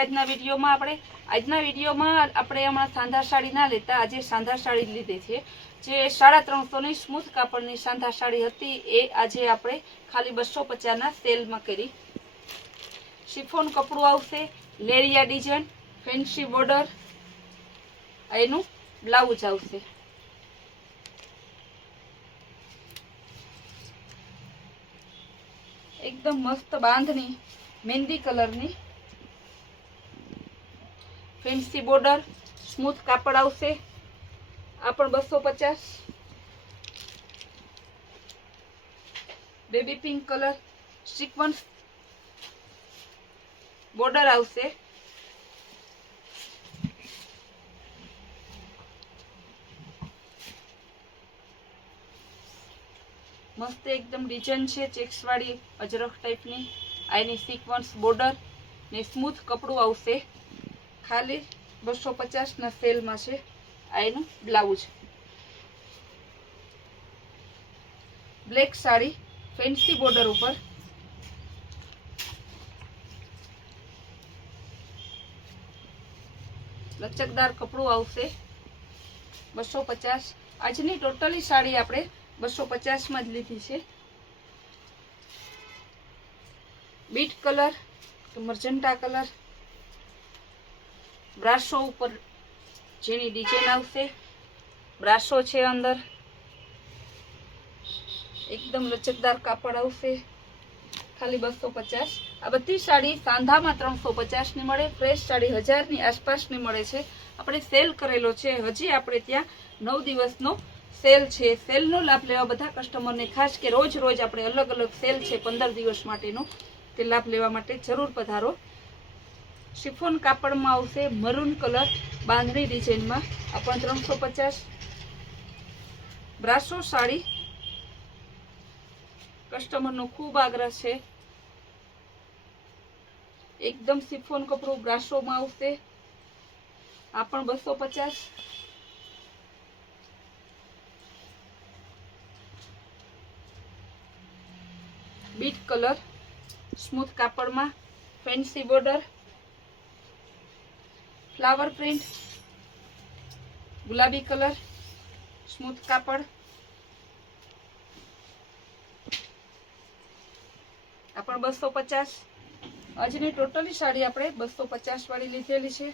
આજના વિડીયોમાં આપણે હમણાં સાંધા સાડી ના લેતા આજે સાંધા સાડી લીધી છે જે 350 ની સ્મૂથ કાપડની સાંધા સાડી હતી એ આજે આપણે ખાલી 250 ના સેલમાં કરી। શિફોન કપડું આવશે, લેરિયા ડિઝાઇન, ફેન્સી બોર્ડર, એનું બ્લાઉઝ આવશે। एकदम मस्त बांधनी मेहंदी कलरनी फैंसी बॉर्डर स्मूथ कापड़ आवशे। आ पण 250। Baby pink colour sequence border आवशे। मस्त एकदम डिजाइन है चेक्स वाली अजरक टाइप नी आनी सीक्वेंस बॉर्डर ने स्मूथ कपड़ू आवशे खाली 250 ना सेल में से। आनु blouse black sari fancy border ऊपर लचकदार कपड़ू आवशे 250। आजनी टोटली साड़ी आपणे 250 में ज लीधी छे। बीट कलर मरजंटा कलर ब्रासो ऊपर जेनी डिजाइन आवशे। ब्रासो छे अंदर एकदम लचकदार कापड़ आवशे खाली 250। आ बधी साड़ी सांधा में 350 नी मळे। फ्रेश साड़ी 1000 नी आसपास नी मळे छे। आपणे सेल करेलो छे हजी आपणे त्यां 9 दिवसनो सेल छे। सेल नो लाभ लेवा बधा कस्टमर ने खास के रोज रोज आपणे अलग अलग सेल छे 15 दिवस माटेनो ते लाभ लेवा माटे जरूर पधारो। शिफोन कापड़ में आवशे मरून कलर बांधणी डिजाइन में आ 350। ब्रासो साड़ी कस्टमर नो खूब आग्रह छे। एकदम शिफोन कपड़ू ब्रासो में आवशे आ पण 250। बीट कलर स्मूथ कापड़ में फैंसी बॉर्डर फ्लावर प्रिंट गुलाबी कलर स्मूथ कापड़ आपण 250। આજની ટોટલી સાડી આપણે 250 વાળી લીધેલી છે।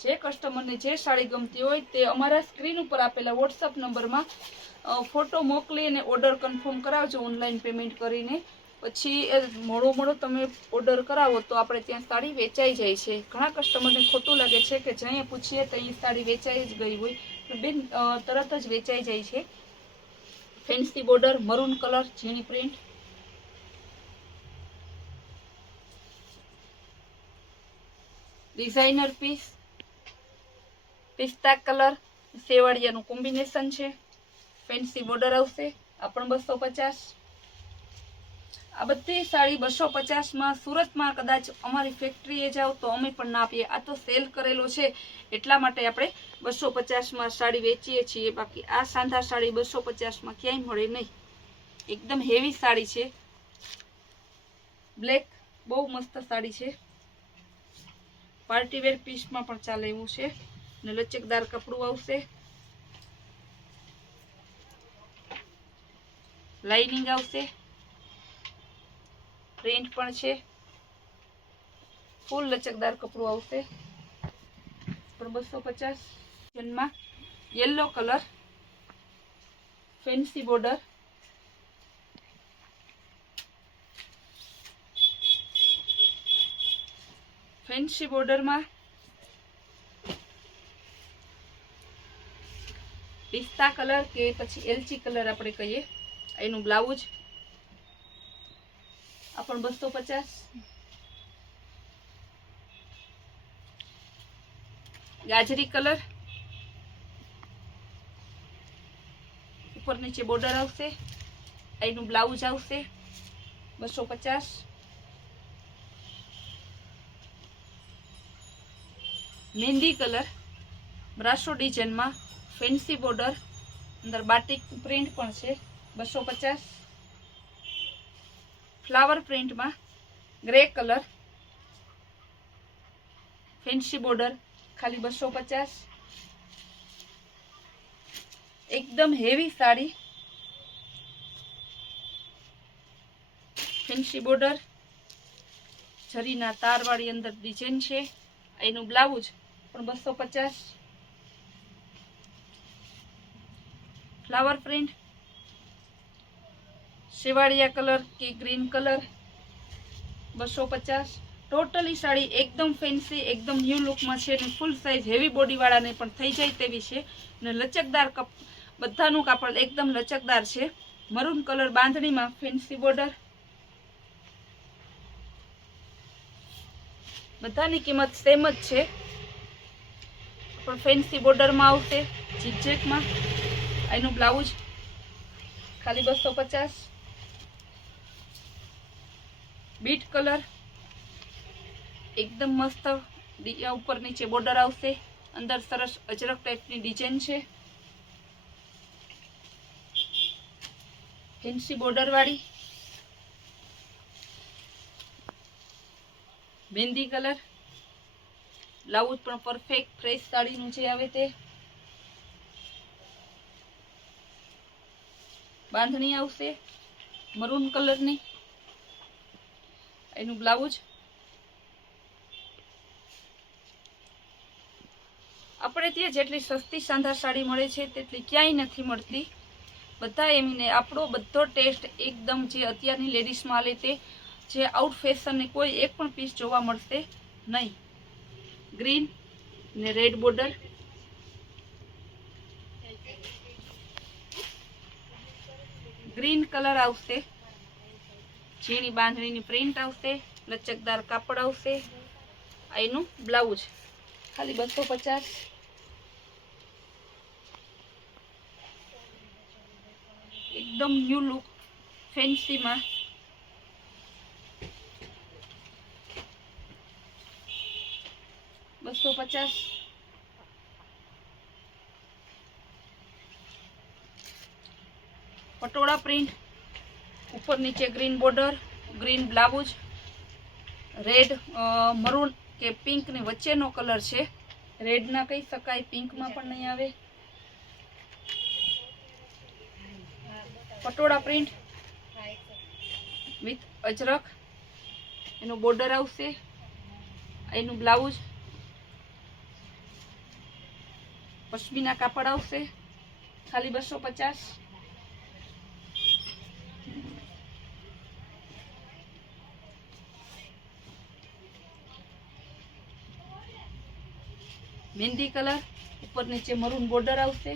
જે કસ્ટમરને જે સાડી ગમતી હોય તે અમારા સ્ક્રીન ઉપર આપેલા WhatsApp નંબરમાં फोटो मोकली ने ऑर्डर कन्फर्म करावजो ऑनलाइन पेमेंट करीने। पछी मोड़ो तमे ऑर्डर करावो तो आपणे त्यां साड़ी वेचाई जाय छे। घणा कस्टमरने खोटुं लागे छे के जहीं पूछीए तो ई साड़ी वेचाई ज गई होय तो बेन तरत ज वेचाई जाय छे। फैंसी बॉर्डर मरून कलर झीणी प्रिंट डिजाइनर पीस पिस्ता कलर सेवाड़ियानुं कॉम्बिनेशन छे। फैंसी बॉर्डर आवशे आ पण 250। आ बधी साड़ी 250 में सूरत में कदाच अमारी फेक्टरीए जाओ तो अमे पण ना आपीए। आ तो सेल करेलो छे एटला माटे आपणे 250 में साड़ी वेचीए छीए। बाकी आ सांधा साड़ी 250 में क्यांय मळे नहीं। एकदम हेवी साड़ी छे। ब्लेक बहु मस्त साड़ी छे। पार्टी वेर पीस में पण चाले एवुं छे ने लचकदार कपड़ू आवशे। लाइनिंग आवशे प्रिंट पण छे। फूल लचकदार कपड़ू आवशे पण 250। जन्मा yellow colour fancy border fancy border में पिस्ता कलर के पछी एलची कलर आपणे कहीए। एनु ब्लाउज आपण 250। गाजरी कलर ऊपर नीचे बॉर्डर आवशे। एनु ब्लाउज आवशे 250। मेहंदी कलर ब्रासो डिजाइन में फैंसी बॉर्डर अंदर बाटिक प्रिंट पण छे 250। फ्लावर प्रिंट में ગ્રે કલર, ફેન્સી બોર્ડર, ખાલી 250. એકદમ હેવી સાડી, ફેન્સી બોર્ડર, જરીના તારવાળી અંદર ડિઝાઇન છે. એનું બ્લાઉઝ પણ 250. ફ્લાવર પ્રિન્ટ, સેવાળિયા કલર કે ગ્રીન કલર, 250. ટોટલી સાડી એકદમ ફેન્સી, એકદમ ન્યૂ લુકમાં છે અને ફૂલ સાઇઝ હેવી બોડીવાળાને પણ થઈ જાય તેવી છે અને લચકદાર બધાનું કાપડ એકદમ લચકદાર છે. મરૂન કલર બાંધણીમાં ફેન્સી બોર્ડર. બધાની કિંમત સેમ જ છે, પણ ફેન્સી બોર્ડરમાં આવશે ઝિગઝેગમાં. એનું બ્લાઉઝ ખાલી 250. બીટ કલર, એકદમ મસ્ત ઉપર નીચે બોર્ડર આવશે, અંદર સરસ અજરક ટાઈપની ડિઝાઇન છે. ફેન્સી બોર્ડર વાળી, મહેંદી કલર. બ્લાઉઝ પણ પરફેક્ટ ફ્રેશ સાડીનું જે આવે તે. બાંધણી આવશે મરૂન કલરની. એનું બ્લાઉઝ. આપણે ત્યાં જેટલી સસ્તી શાનદાર સાડી મળે છે તેટલી ક્યાંય નથી મળતી. બધા એમને આપણો બધો ટેસ્ટ એકદમ જે અત્યારની લેડીઝમાં લે તે જે આઉટ ફેશનની કોઈ એક પણ પીસ જોવા મળશે નહીં. ગ્રીન ને રેડ બોર્ડર. ગ્રીન કલર આવશે, ઝીણી બાંધણીની પ્રિન્ટ આવશે, લચકદાર કાપડ આવશે. એનું બ્લાઉઝ ખાલી 250. એકદમ ન્યૂ લુક ફેન્સીમાં. $250. પટોળા પ્રિન્ટ, ઉપર નીચે green border, green blouse, red maroon કે પિંક ની વચ્ચેનો કલર છે. રેડ ના કહી શકાય, પિંકમાં પણ નહીં આવે. Patola print with અજરક. એનું બોર્ડર આવશે. એનું બ્લાઉઝ પશ્મિના કાપડ આવશે, ખાલી 250. મહેંદી કલર, ઉપર નીચે મરૂન બોર્ડર આવશે.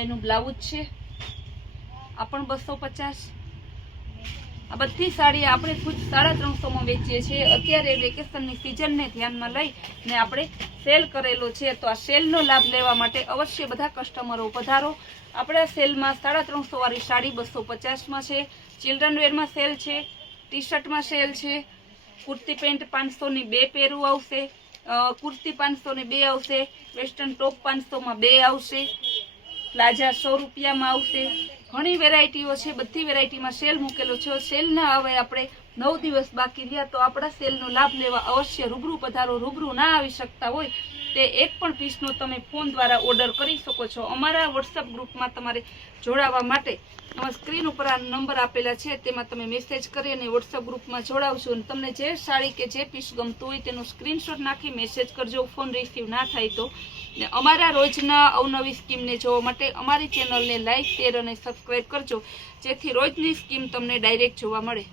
એનું બ્લાઉઝ છે. આ પણ 250. આ બધી સાડી આપણે ખુદ 350 વેચીએ છીએ. અત્યારે વેકેશનની સિઝનને ધ્યાનમાં લઈ ને આપણે સેલ કરેલો છે, તો આ સેલનો લાભ લેવા માટે અવશ્ય બધા કસ્ટમરો પધારો. આપણે સેલમાં 350 વાળી સાડી 250માં છે. ચિલ્ડ્રન વેરમાં સેલ છે, ટી શર્ટમાં સેલ છે. કુર્તી પેન્ટ 500ની 2 પેરું આવશે, કુર્તી 500ની 2 આવશે, વેસ્ટર્ન ટોપ 500માં 2 આવશે, પ્લાઝા 100 રૂપિયામાં આવશે. ઘણી વેરાયટીઓ છે, બધી વેરાયટીમાં સેલ મૂકેલો છે. સેલ ના આવે આપણે 9 દિવસ બાકી રહ્યા તો આપણા સેલનો લાભ લેવા અવશ્ય રૂબરૂ પધારો. રૂબરૂ ના આવી શકતા હોય તે એક પણ પીસનો તમે ફોન દ્વારા ઓર્ડર કરી શકો છો. અમારા વોટ્સઅપ ગ્રુપમાં તમારે જોડાવા માટે સ્ક્રીન ઉપર આ નંબર આપેલા છે, તેમાં તમે મેસેજ કરી અને વોટ્સઅપ ગ્રુપમાં જોડાવશો. અને તમને જે સાડી કે જે પીસ ગમતું હોય તેનું સ્ક્રીનશોટ નાખી મેસેજ કરજો. ફોન રિસીવ ના થાય તો. ને અમારા રોજના અવનવી સ્કીમને જોવા માટે અમારી ચેનલને લાઈક, શેર અને સબસ્ક્રાઈબ કરજો, જેથી રોજની સ્કીમ તમને ડાયરેક્ટ જોવા મળે.